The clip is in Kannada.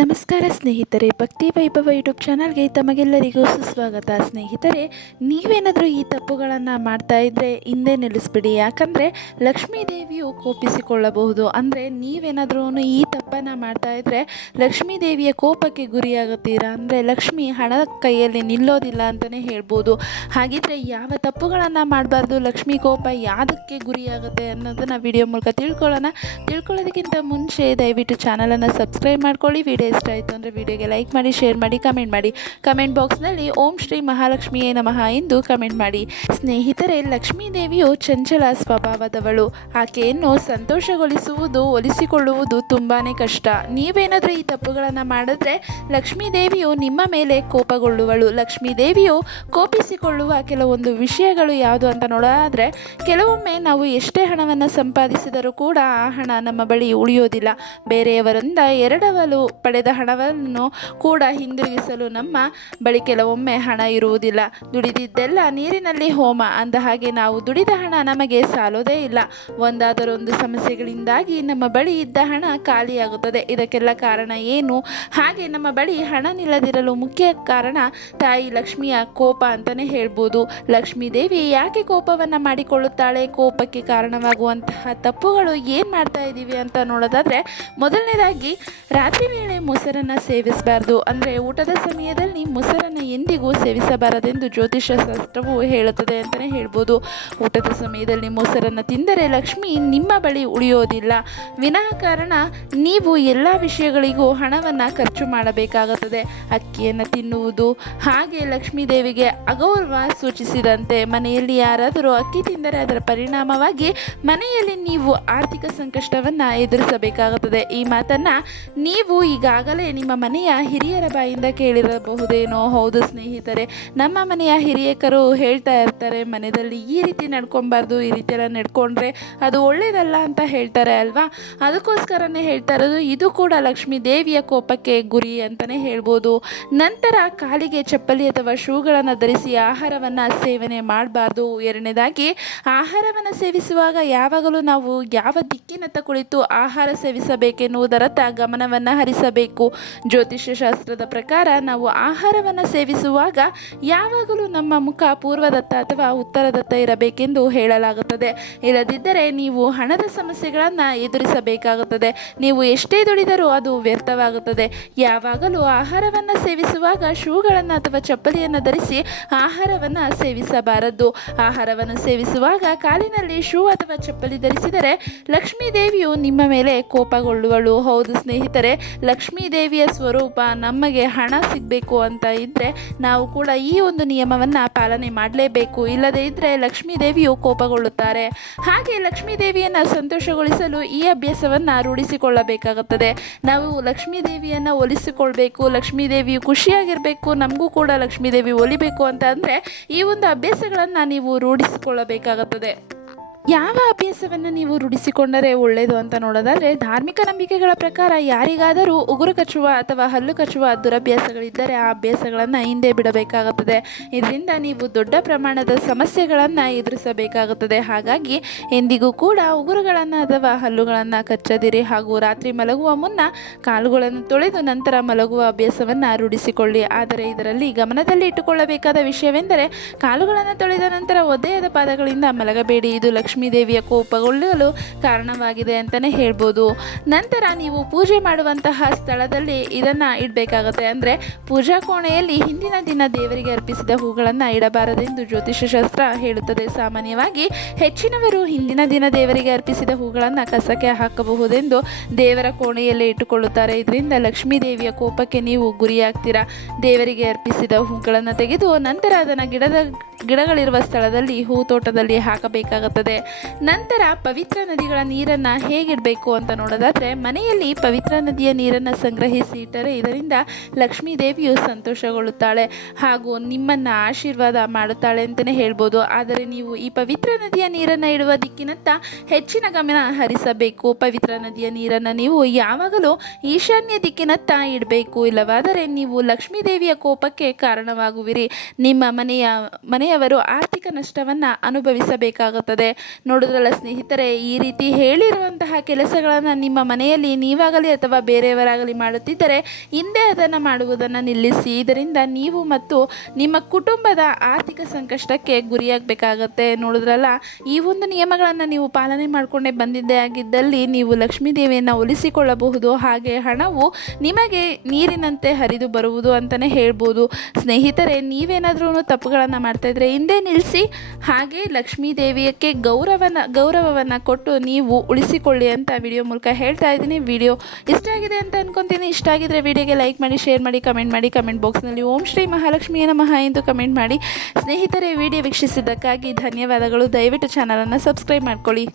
ನಮಸ್ಕಾರ ಸ್ನೇಹಿತರೆ, ಭಕ್ತಿ ವೈಭವ ಯೂಟ್ಯೂಬ್ ಚಾನಲ್ಗೆ ತಮಗೆಲ್ಲರಿಗೂ ಸುಸ್ವಾಗತ. ಸ್ನೇಹಿತರೆ, ನೀವೇನಾದರೂ ಈ ತಪ್ಪುಗಳನ್ನು ಮಾಡ್ತಾ ಇದ್ದರೆ ಹಿಂದೆ ನಿಲ್ಲಿಸ್ಬಿಡಿ. ಯಾಕಂದರೆ ಲಕ್ಷ್ಮೀ ದೇವಿಯು ಕೋಪಿಸಿಕೊಳ್ಳಬಹುದು. ಅಂದರೆ ನೀವೇನಾದ್ರೂ ಈ ತಪ್ಪನ್ನು ಮಾಡ್ತಾ ಇದ್ದರೆ ಲಕ್ಷ್ಮೀ ದೇವಿಯ ಕೋಪಕ್ಕೆ ಗುರಿಯಾಗುತ್ತೀರಾ. ಅಂದರೆ ಲಕ್ಷ್ಮಿ ಹಣದ ಕೈಯಲ್ಲಿ ನಿಲ್ಲೋದಿಲ್ಲ ಅಂತಲೇ ಹೇಳ್ಬೋದು. ಹಾಗಿದ್ರೆ ಯಾವ ತಪ್ಪುಗಳನ್ನು ಮಾಡಬಾರ್ದು, ಲಕ್ಷ್ಮಿ ಕೋಪ ಯಾವುದಕ್ಕೆ ಗುರಿಯಾಗುತ್ತೆ ಅನ್ನೋದನ್ನು ವಿಡಿಯೋ ಮೂಲಕ ತಿಳ್ಕೊಳ್ಳೋದಕ್ಕಿಂತ ಮುಂಚೆ ದಯವಿಟ್ಟು ಚಾನಲನ್ನು ಸಬ್ಸ್ಕ್ರೈಬ್ ಮಾಡ್ಕೊಳ್ಳಿ. ವಿಡಿಯೋ ಇಷ್ಟ ಆಯಿತು ಅಂದರೆ ವಿಡಿಯೋಗೆ ಲೈಕ್ ಮಾಡಿ, ಶೇರ್ ಮಾಡಿ, ಕಮೆಂಟ್ ಮಾಡಿ. ಕಮೆಂಟ್ ಬಾಕ್ಸ್ನಲ್ಲಿ ಓಂ ಶ್ರೀ ಮಹಾಲಕ್ಷ್ಮಿಯೇ ನಮಃ ಎಂದು ಕಮೆಂಟ್ ಮಾಡಿ. ಸ್ನೇಹಿತರೆ, ಲಕ್ಷ್ಮೀ ದೇವಿಯು ಚಂಚಲ ಸ್ವಭಾವದವಳು. ಆಕೆಯನ್ನು ಸಂತೋಷಗೊಳಿಸುವುದು, ಒಲಿಸಿಕೊಳ್ಳುವುದು ತುಂಬಾ ಕಷ್ಟ. ನೀವೇನಾದರೂ ಈ ತಪ್ಪುಗಳನ್ನು ಮಾಡಿದ್ರೆ ಲಕ್ಷ್ಮೀ ದೇವಿಯು ನಿಮ್ಮ ಮೇಲೆ ಕೋಪಗೊಳ್ಳುವಳು. ಲಕ್ಷ್ಮೀ ದೇವಿಯು ಕೋಪಿಸಿಕೊಳ್ಳುವ ಕೆಲವೊಂದು ವಿಷಯಗಳು ಯಾವುದು ಅಂತ ನೋಡೋದಾದರೆ, ಕೆಲವೊಮ್ಮೆ ನಾವು ಎಷ್ಟೇ ಹಣವನ್ನು ಸಂಪಾದಿಸಿದರೂ ಕೂಡ ಆ ಹಣ ನಮ್ಮ ಬಳಿ ಉಳಿಯೋದಿಲ್ಲ. ಬೇರೆಯವರಿಂದ ಎರಡವಲು ಪಡೆದ ಹಣವನ್ನು ಕೂಡ ಹಿಂದಿರುಗಿಸಲು ನಮ್ಮ ಬಳಿ ಕೆಲವೊಮ್ಮೆ ಹಣ ಇರುವುದಿಲ್ಲ. ದುಡಿದಿದ್ದೆಲ್ಲ ನೀರಿನಲ್ಲಿ ಹೋಮ ಅಂದ ಹಾಗೆ ನಾವು ದುಡಿದ ಹಣ ನಮಗೆ ಸಾಲೋದೇ ಇಲ್ಲ. ಒಂದಾದರೊಂದು ಸಮಸ್ಯೆಗಳಿಂದಾಗಿ ನಮ್ಮ ಬಳಿ ಇದ್ದ ಹಣ ಖಾಲಿಯಾಗುತ್ತದೆ. ಇದಕ್ಕೆಲ್ಲ ಕಾರಣ ಏನು? ಹಾಗೆ ನಮ್ಮ ಬಳಿ ಹಣ ನಿಲ್ಲದಿರಲು ಮುಖ್ಯ ಕಾರಣ ತಾಯಿ ಲಕ್ಷ್ಮಿಯ ಕೋಪ ಅಂತಲೇ ಹೇಳ್ಬೋದು. ಲಕ್ಷ್ಮೀ ದೇವಿ ಯಾಕೆ ಕೋಪವನ್ನು ಮಾಡಿಕೊಳ್ಳುತ್ತಾಳೆ? ಕೋಪಕ್ಕೆ ಕಾರಣವಾಗುವಂತಹ ತಪ್ಪುಗಳು ಏನು ಮಾಡ್ತಾ ಇದ್ದೀವಿ ಅಂತ ನೋಡೋದಾದರೆ, ಮೊದಲನೇದಾಗಿ ರಾತ್ರಿ ವೇಳೆ ಮೊಸರನ್ನು ಸೇವಿಸಬಾರ್ದು. ಅಂದರೆ ಊಟದ ಸಮಯದಲ್ಲಿ ಮೊಸರನ್ನು ಎಂದಿಗೂ ಸೇವಿಸಬಾರದೆಂದು ಜ್ಯೋತಿಷ್ಯ ಶಾಸ್ತ್ರವು ಹೇಳುತ್ತದೆ ಅಂತಲೇ ಹೇಳ್ಬೋದು. ಊಟದ ಸಮಯದಲ್ಲಿ ಮೊಸರನ್ನು ತಿಂದರೆ ಲಕ್ಷ್ಮಿ ನಿಮ್ಮ ಬಳಿ ಉಳಿಯೋದಿಲ್ಲ. ವಿನಾಕಾರಣ ನೀವು ಎಲ್ಲ ವಿಷಯಗಳಿಗೂ ಹಣವನ್ನು ಖರ್ಚು ಮಾಡಬೇಕಾಗುತ್ತದೆ. ಅಕ್ಕಿಯನ್ನು ತಿನ್ನುವುದು ಹಾಗೆ ಲಕ್ಷ್ಮೀ ದೇವಿಗೆ ಅಗೌರವ ಸೂಚಿಸಿದಂತೆ. ಮನೆಯಲ್ಲಿ ಯಾರಾದರೂ ಅಕ್ಕಿ ತಿಂದರೆ ಅದರ ಪರಿಣಾಮವಾಗಿ ಮನೆಯಲ್ಲಿ ನೀವು ಆರ್ಥಿಕ ಸಂಕಷ್ಟವನ್ನು ಎದುರಿಸಬೇಕಾಗುತ್ತದೆ. ಈ ಮಾತನ್ನು ನೀವು ಈಗಾಗಲೇ ನಿಮ್ಮ ಮನೆಯ ಹಿರಿಯರ ಬಾಯಿಂದ ಕೇಳಿರಬಹುದೇನೋ. ಹೌದು ಸ್ನೇಹಿತರೆ, ನಮ್ಮ ಮನೆಯ ಹಿರಿಯಕರು ಹೇಳ್ತಾ ಇರ್ತಾರೆ, ಮನೆಯಲ್ಲಿ ಈ ರೀತಿ ನಡ್ಕೊಬಾರ್ದು, ಈ ರೀತಿ ಎಲ್ಲ ನಡ್ಕೊಂಡ್ರೆ ಅದು ಒಳ್ಳೇದಲ್ಲ ಅಂತ ಹೇಳ್ತಾರೆ ಅಲ್ವಾ. ಅದಕ್ಕೋಸ್ಕರನೇ ಹೇಳ್ತಾ ಇರೋದು. ಇದು ಕೂಡ ಲಕ್ಷ್ಮೀ ದೇವಿಯ ಕೋಪಕ್ಕೆ ಗುರಿ ಅಂತಲೇ ಹೇಳ್ಬೋದು. ನಂತರ ಕಾಲಿಗೆ ಚಪ್ಪಲಿ ಅಥವಾ ಶೂಗಳನ್ನು ಧರಿಸಿ ಆಹಾರವನ್ನು ಸೇವನೆ ಮಾಡಬಾರ್ದು. ಎರಡನೇದಾಗಿ, ಆಹಾರವನ್ನು ಸೇವಿಸುವಾಗ ಯಾವಾಗಲೂ ನಾವು ಯಾವ ದಿಕ್ಕಿನತ್ತ ಕುಳಿತು ಆಹಾರ ಸೇವಿಸಬೇಕೆನ್ನುವುದರತ್ತ ಗಮನವನ್ನು ಹರಿಸಬೇಕು. ಜ್ಯೋತಿಷ್ಯ ಶಾಸ್ತ್ರದ ಪ್ರಕಾರ ನಾವು ಆಹಾರವನ್ನು ಸೇವಿಸುವಾಗ ಯಾವಾಗಲೂ ನಮ್ಮ ಮುಖ ಪೂರ್ವದತ್ತ ಅಥವಾ ಉತ್ತರದತ್ತ ಇರಬೇಕೆಂದು ಹೇಳಲಾಗುತ್ತದೆ. ಇಲ್ಲದಿದ್ದರೆ ನೀವು ಹಣದ ಸಮಸ್ಯೆಗಳನ್ನು ಎದುರಿಸಬೇಕಾಗುತ್ತದೆ. ನೀವು ಎಷ್ಟೇ ದುಡಿದರೂ ಅದು ವ್ಯರ್ಥವಾಗುತ್ತದೆ. ಯಾವಾಗಲೂ ಆಹಾರವನ್ನು ಸೇವಿಸುವಾಗ ಶೂಗಳನ್ನು ಅಥವಾ ಚಪ್ಪಲಿಯನ್ನು ಧರಿಸಿ ಆಹಾರವನ್ನು ಸೇವಿಸಬಾರದು. ಆಹಾರವನ್ನು ಸೇವಿಸುವಾಗ ಕಾಲಿನಲ್ಲಿ ಶೂ ಅಥವಾ ಚಪ್ಪಲಿ ಧರಿಸಿದರೆ ಲಕ್ಷ್ಮೀ ದೇವಿಯು ನಿಮ್ಮ ಮೇಲೆ ಕೋಪಗೊಳ್ಳುವಳು. ಹೌದು ಸ್ನೇಹಿತರೆ, ಲಕ್ಷ್ಮೀ ದೇವಿಯ ಸ್ವರೂಪ ನಮಗೆ ಹಣ ಸಿಗಬೇಕು ಅಂತ ಇದ್ದರೆ ನಾವು ಕೂಡ ಈ ಒಂದು ನಿಯಮವನ್ನು ಪಾಲನೆ ಮಾಡಲೇಬೇಕು. ಇಲ್ಲದೇ ಇದ್ದರೆ ಲಕ್ಷ್ಮೀ ದೇವಿಯು ಕೋಪಗೊಳ್ಳುತ್ತಾರೆ. ಹಾಗೆ ಲಕ್ಷ್ಮೀ ದೇವಿಯನ್ನು ಸಂತೋಷಗೊಳಿಸಲು ಈ ಅಭ್ಯಾಸವನ್ನು ರೂಢಿಸಿಕೊಳ್ಳಬೇಕಾಗುತ್ತದೆ. ನಾವು ಲಕ್ಷ್ಮೀ ದೇವಿಯನ್ನು ಒಲಿಸಿಕೊಳ್ಬೇಕು, ಲಕ್ಷ್ಮೀ ದೇವಿಯು ಖುಷಿಯಾಗಿರಬೇಕು, ನಮಗೂ ಕೂಡ ಲಕ್ಷ್ಮೀ ದೇವಿ ಒಲಿಬೇಕು ಅಂತ ಅಂದರೆ ಈ ಒಂದು ಅಭ್ಯಾಸಗಳನ್ನು ನೀವು ರೂಢಿಸಿಕೊಳ್ಳಬೇಕಾಗುತ್ತದೆ. ಯಾವ ಅಭ್ಯಾಸವನ್ನು ನೀವು ರೂಢಿಸಿಕೊಂಡರೆ ಒಳ್ಳೆಯದು ಅಂತ ನೋಡೋದಾದರೆ, ಧಾರ್ಮಿಕ ನಂಬಿಕೆಗಳ ಪ್ರಕಾರ ಯಾರಿಗಾದರೂ ಉಗುರು ಕಚ್ಚುವ ಅಥವಾ ಹಲ್ಲು ಕಚ್ಚುವ ದುರಭ್ಯಾಸಗಳಿದ್ದರೆ ಆ ಅಭ್ಯಾಸಗಳನ್ನು ಹಿಂದೆ ಬಿಡಬೇಕಾಗುತ್ತದೆ. ಇದರಿಂದ ನೀವು ದೊಡ್ಡ ಪ್ರಮಾಣದ ಸಮಸ್ಯೆಗಳನ್ನು ಎದುರಿಸಬೇಕಾಗುತ್ತದೆ. ಹಾಗಾಗಿ ಎಂದಿಗೂ ಕೂಡ ಉಗುರುಗಳನ್ನು ಅಥವಾ ಹಲ್ಲುಗಳನ್ನು ಕಚ್ಚದಿರಿ. ಹಾಗೂ ರಾತ್ರಿ ಮಲಗುವ ಮುನ್ನ ಕಾಲುಗಳನ್ನು ತೊಳೆದು ನಂತರ ಮಲಗುವ ಅಭ್ಯಾಸವನ್ನು ರೂಢಿಸಿಕೊಳ್ಳಿ. ಆದರೆ ಇದರಲ್ಲಿ ಗಮನದಲ್ಲಿ ಇಟ್ಟುಕೊಳ್ಳಬೇಕಾದ ವಿಷಯವೆಂದರೆ, ಕಾಲುಗಳನ್ನು ತೊಳೆದ ನಂತರ ಒದ್ದೆಯಾದ ಪಾದಗಳಿಂದ ಮಲಗಬೇಡಿ. ಇದು ಲಕ್ಷ್ಮೀ ದೇವಿಯ ಕೋಪಗೊಳ್ಳಲು ಕಾರಣವಾಗಿದೆ ಅಂತಲೇ ಹೇಳ್ಬೋದು. ನಂತರ ನೀವು ಪೂಜೆ ಮಾಡುವಂತಹ ಸ್ಥಳದಲ್ಲಿ ಇದನ್ನು ಇಡಬೇಕಾಗುತ್ತೆ. ಅಂದರೆ ಪೂಜಾ ಕೋಣೆಯಲ್ಲಿ ಹಿಂದಿನ ದಿನ ದೇವರಿಗೆ ಅರ್ಪಿಸಿದ ಹೂಗಳನ್ನು ಇಡಬಾರದೆಂದು ಜ್ಯೋತಿಷ್ಯ ಶಾಸ್ತ್ರ ಹೇಳುತ್ತದೆ. ಸಾಮಾನ್ಯವಾಗಿ ಹೆಚ್ಚಿನವರು ಹಿಂದಿನ ದಿನ ದೇವರಿಗೆ ಅರ್ಪಿಸಿದ ಹೂಗಳನ್ನು ಕಸಕ್ಕೆ ಹಾಕಬಹುದೆಂದು ದೇವರ ಕೋಣೆಯಲ್ಲೇ ಇಟ್ಟುಕೊಳ್ಳುತ್ತಾರೆ. ಇದರಿಂದ ಲಕ್ಷ್ಮೀ ದೇವಿಯ ಕೋಪಕ್ಕೆ ನೀವು ಗುರಿಯಾಗ್ತೀರಾ. ದೇವರಿಗೆ ಅರ್ಪಿಸಿದ ಹೂಗಳನ್ನು ತೆಗೆದು ನಂತರ ಅದನ್ನು ಗಿಡಗಳಿರುವ ಸ್ಥಳದಲ್ಲಿ ಹೂ ತೋಟದಲ್ಲಿ ಹಾಕಬೇಕಾಗುತ್ತದೆ. ನಂತರ ಪವಿತ್ರ ನದಿಗಳ ನೀರನ್ನು ಹೇಗಿಡಬೇಕು ಅಂತ ನೋಡೋದಾದರೆ, ಮನೆಯಲ್ಲಿ ಪವಿತ್ರ ನದಿಯ ನೀರನ್ನು ಸಂಗ್ರಹಿಸಿ ಇಟ್ಟರೆ ಇದರಿಂದ ಲಕ್ಷ್ಮೀ ದೇವಿಯು ಸಂತೋಷಗೊಳ್ಳುತ್ತಾಳೆ ಹಾಗೂ ನಿಮ್ಮನ್ನು ಆಶೀರ್ವಾದ ಮಾಡುತ್ತಾಳೆ ಅಂತಲೇ ಹೇಳ್ಬೋದು. ಆದರೆ ನೀವು ಈ ಪವಿತ್ರ ನದಿಯ ನೀರನ್ನು ಇಡುವ ದಿಕ್ಕಿನತ್ತ ಹೆಚ್ಚಿನ ಗಮನ ಹರಿಸಬೇಕು. ಪವಿತ್ರ ನದಿಯ ನೀರನ್ನು ನೀವು ಯಾವಾಗಲೂ ಈಶಾನ್ಯ ದಿಕ್ಕಿನತ್ತ ಇಡಬೇಕು. ಇಲ್ಲವಾದರೆ ನೀವು ಲಕ್ಷ್ಮೀ ದೇವಿಯ ಕೋಪಕ್ಕೆ ಕಾರಣವಾಗುವಿರಿ. ನಿಮ್ಮ ಮನೆಯ ಮನೆಯವರು ಆರ್ಥಿಕ ನಷ್ಟವನ್ನು ಅನುಭವಿಸಬೇಕಾಗುತ್ತದೆ. ನೋಡಿದ್ರಲ್ಲ ಸ್ನೇಹಿತರೆ, ಈ ರೀತಿ ಹೇಳಿರುವಂತಹ ಕೆಲಸಗಳನ್ನು ನಿಮ್ಮ ಮನೆಯಲ್ಲಿ ನೀವಾಗಲಿ ಅಥವಾ ಬೇರೆಯವರಾಗಲಿ ಮಾಡುತ್ತಿದ್ದರೆ ಹಿಂದೆ ಅದನ್ನು ಮಾಡುವುದನ್ನು ನಿಲ್ಲಿಸಿ. ಇದರಿಂದ ನೀವು ಮತ್ತು ನಿಮ್ಮ ಕುಟುಂಬದ ಆರ್ಥಿಕ ಸಂಕಷ್ಟಕ್ಕೆ ಗುರಿಯಾಗಬೇಕಾಗತ್ತೆ. ನೋಡಿದ್ರಲ್ಲ, ಈ ಒಂದು ನಿಯಮಗಳನ್ನು ನೀವು ಪಾಲನೆ ಮಾಡಿಕೊಂಡೇ ಬಂದಿದ್ದೇ ಆಗಿದ್ದಲ್ಲಿ ನೀವು ಲಕ್ಷ್ಮೀ ದೇವಿಯನ್ನು ಉಳಿಸಿಕೊಳ್ಳಬಹುದು. ಹಾಗೆ ಹಣವು ನಿಮಗೆ ನೀರಿನಂತೆ ಹರಿದು ಬರುವುದು ಅಂತಲೇ ಹೇಳ್ಬೋದು. ಸ್ನೇಹಿತರೆ, ನೀವೇನಾದ್ರೂ ತಪ್ಪುಗಳನ್ನು ಮಾಡ್ತಾಯಿದ್ರೆ ಹಿಂದೆ ನಿಲ್ಲಿಸಿ. ಹಾಗೆ ಲಕ್ಷ್ಮೀ ದೇವಿಯಕ್ಕೆ ಗೌರವವನ್ನು ಕೊಟ್ಟು ನೀವು ಉಳಿಸಿಕೊಳ್ಳಿ ಅಂತ ವಿಡಿಯೋ ಮೂಲಕ ಹೇಳ್ತಾ ಇದ್ದೀನಿ. ವಿಡಿಯೋ ಇಷ್ಟ ಆಗಿದೆ ಅಂತ ಅನ್ಕೊತೀನಿ. ಇಷ್ಟ ಆಗಿದ್ರೆ ವಿಡಿಯೋಗೆ ಲೈಕ್ ಮಾಡಿ, ಶೇರ್ ಮಾಡಿ, ಕಮೆಂಟ್ ಬಾಕ್ಸ್ನಲ್ಲಿ ಓಂ ಶ್ರೀ ಮಹಾಲಕ್ಷ್ಮಿಯ ನಮಃ ಎಂದು ಕಮೆಂಟ್ ಮಾಡಿ. ಸ್ನೇಹಿತರೆ, ವಿಡಿಯೋ ವೀಕ್ಷಿಸಿದ್ದಕ್ಕಾಗಿ ಧನ್ಯವಾದಗಳು. ದಯವಿಟ್ಟು ಚಾನಲನ್ನು ಸಬ್ಸ್ಕ್ರೈಬ್ ಮಾಡ್ಕೊಳ್ಳಿ.